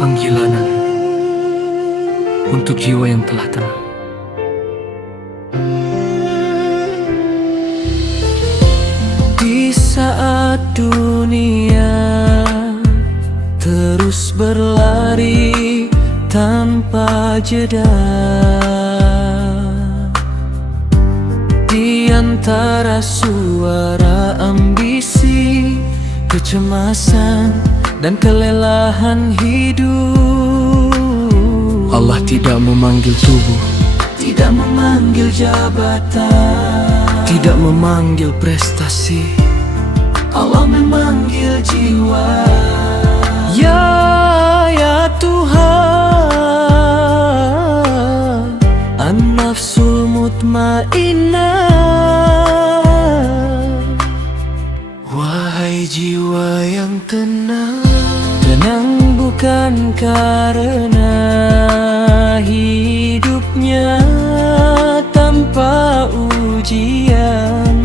panggilan untuk jiwa yang telah tenang. Di saat dunia terus berlari tanpa jeda, di antara suara ambisi, kecemasan, dan kelelahan hidup, Allah tidak memanggil tubuh, tidak memanggil jabatan, tidak memanggil prestasi. Allah memanggil jiwa. Ya Tuhan, an-nafsul mutmainnah, wahai jiwa yang tenang. Tenang bukan karena hidupnya tanpa ujian,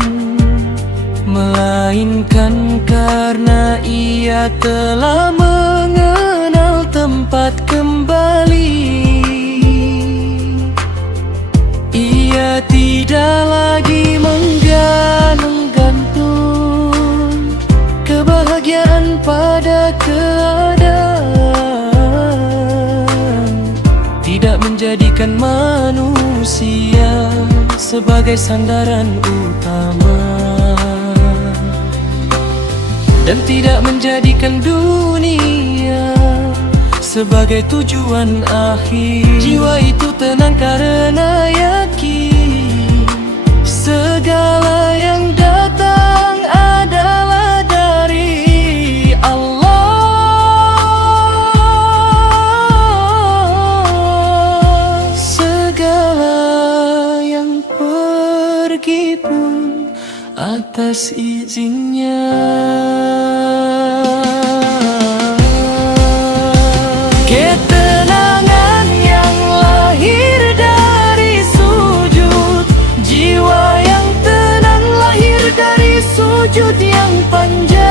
melainkan karena ia telah mengenal tempat kembali. Ia tidak lagi menggantung kebahagiaan pada keadaan, tidak menjadikan manusia sebagai sandaran utama, dan tidak menjadikan dunia sebagai tujuan akhir. Jiwa itu tenang karena yakin segala yang datang adalah dari Allah. Segala yang pergi pun atas izinnya. Ketenangan yang lahir dari sujud, jiwa yang tenang lahir dari sujud yang panjang,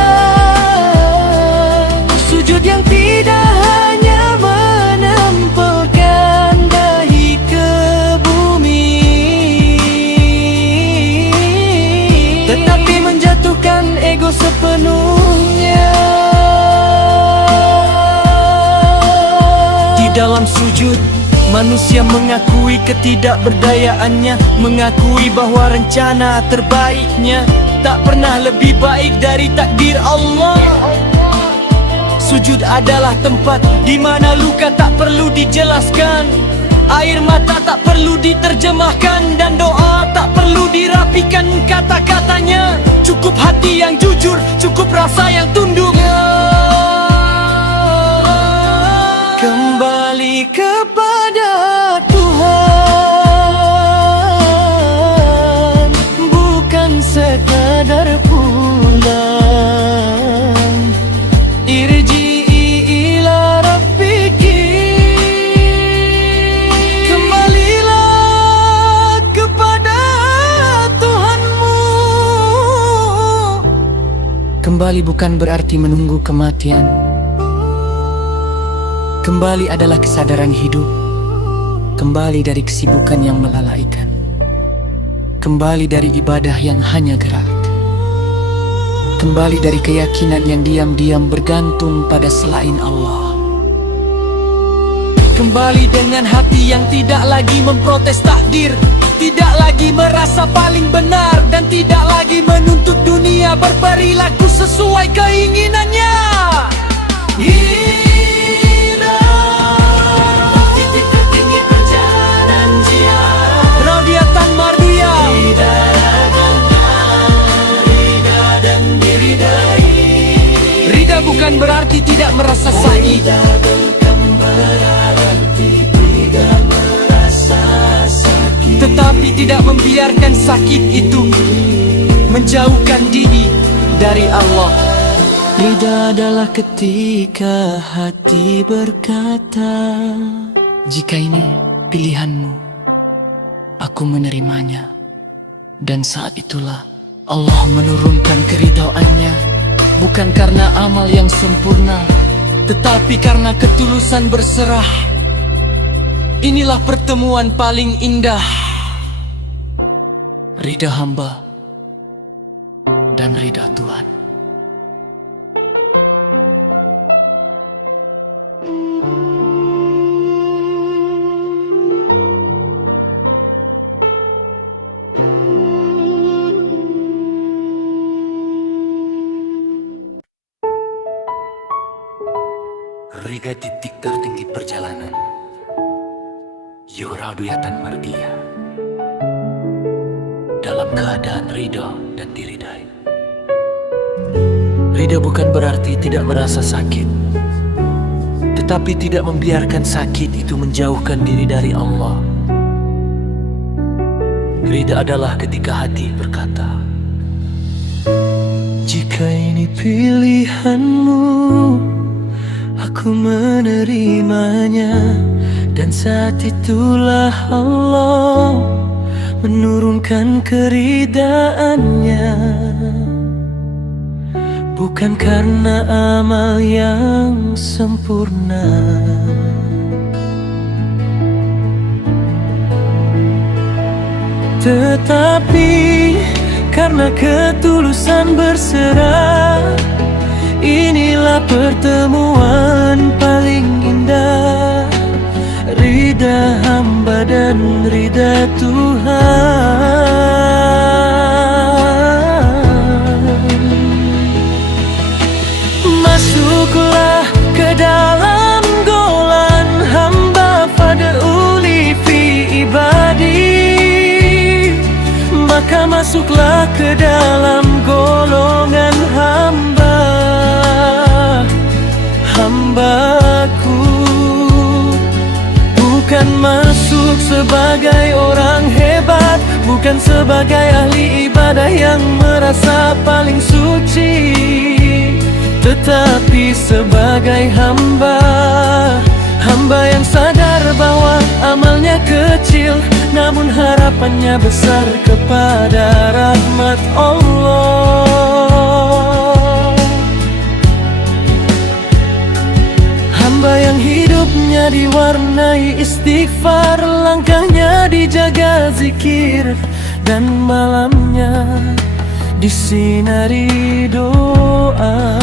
sujud yang tidak hanya menempelkan dahi ke bumi, tetapi menjatuhkan ego sepenuhnya. Dalam sujud, manusia mengakui ketidakberdayaannya, mengakui bahwa rencana terbaiknya tak pernah lebih baik dari takdir Allah. Sujud adalah tempat di mana luka tak perlu dijelaskan, air mata tak perlu diterjemahkan, dan doa tak perlu dirapikan kata-katanya. Cukup hati yang jujur, cukup rasa yang tunduk. Kembali kepada Tuhan, bukan sekadar pulang. Irji'i ila rabbiki, kembalilah kepada Tuhanmu. Kembali bukan berarti menunggu kematian. Kembali adalah kesadaran hidup, kembali dari kesibukan yang melalaikan, kembali dari ibadah yang hanya gerak, kembali dari keyakinan yang diam-diam bergantung pada selain Allah, kembali dengan hati yang tidak lagi memprotes takdir, tidak lagi merasa paling benar, dan tidak lagi menuntut dunia berperilaku sesuai keinginannya. Rida bukan berarti tidak merasa sakit, tetapi tidak membiarkan sakit itu menjauhkan diri dari Allah. Rida adalah ketika hati berkata, jika ini pilihanmu, aku menerimanya. Dan saat itulah Allah menurunkan keridhaannya, bukan karena amal yang sempurna, tetapi karena ketulusan berserah, inilah pertemuan paling indah. Ridha hamba dan ridha Tuhan. Ridha titik tertinggi perjalanan, Yuraduyatan Mardia. Dalam keadaan ridha dan diridai. Ridha bukan berarti tidak merasa sakit, tetapi tidak membiarkan sakit itu menjauhkan diri dari Allah. Ridha adalah ketika hati berkata, jika ini pilihanmu, aku menerimanya. Dan saat itulah Allah menurunkan keridaannya. Bukan karena amal yang sempurna, tetapi karena ketulusan berserah. Inilah pertemuan paling indah, ridha hamba dan ridha Tuhan. Masuklah ke dalam golan hamba pada uli fi ibadi, maka masuklah ke dalam golongan hambaku. Bukan masuk sebagai orang hebat, bukan sebagai ahli ibadah yang merasa paling suci, tetapi sebagai hamba yang sadar bahwa amalnya kecil, namun harapannya besar kepada rahmat Allah. Hamba yang hidupnya diwarnai istighfar, langkahnya dijaga zikir, dan malamnya disinari doa.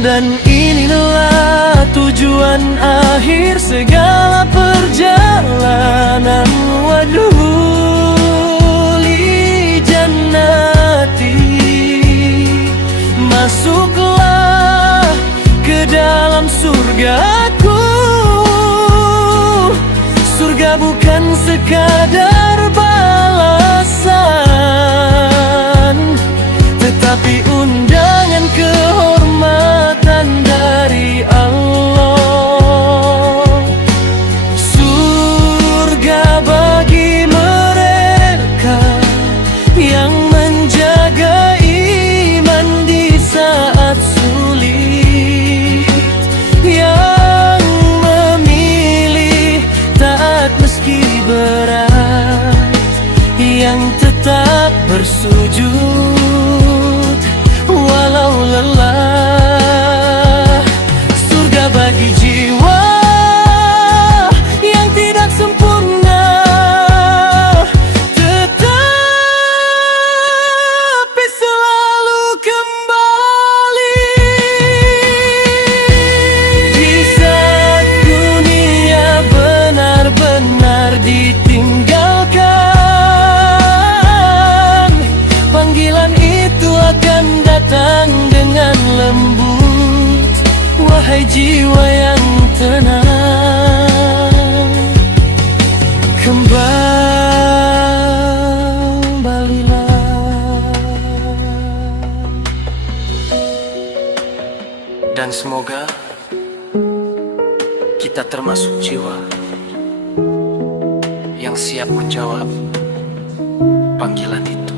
Dan inilah tujuan akhir segala perjalanan, wadhuli jannati. Masuklah ke dalam surgaku. Surga bukan sekadar balasan, tetapi undangan kehormatan dari Allah. Surga bagi mereka yang menjaga iman di saat sulit, yang memilih taat meski berat, yang tetap bersujud walau lelah. Surga bagi jiwa yang tidak sempurna, tetapi selalu kembali. Di saat dunia benar-benar ditinggalkan, panggilan itu akan datang dengan lembut. Wahai jiwa yang tenang, kembalilah. Dan semoga kita termasuk jiwa yang siap menjawab panggilan itu.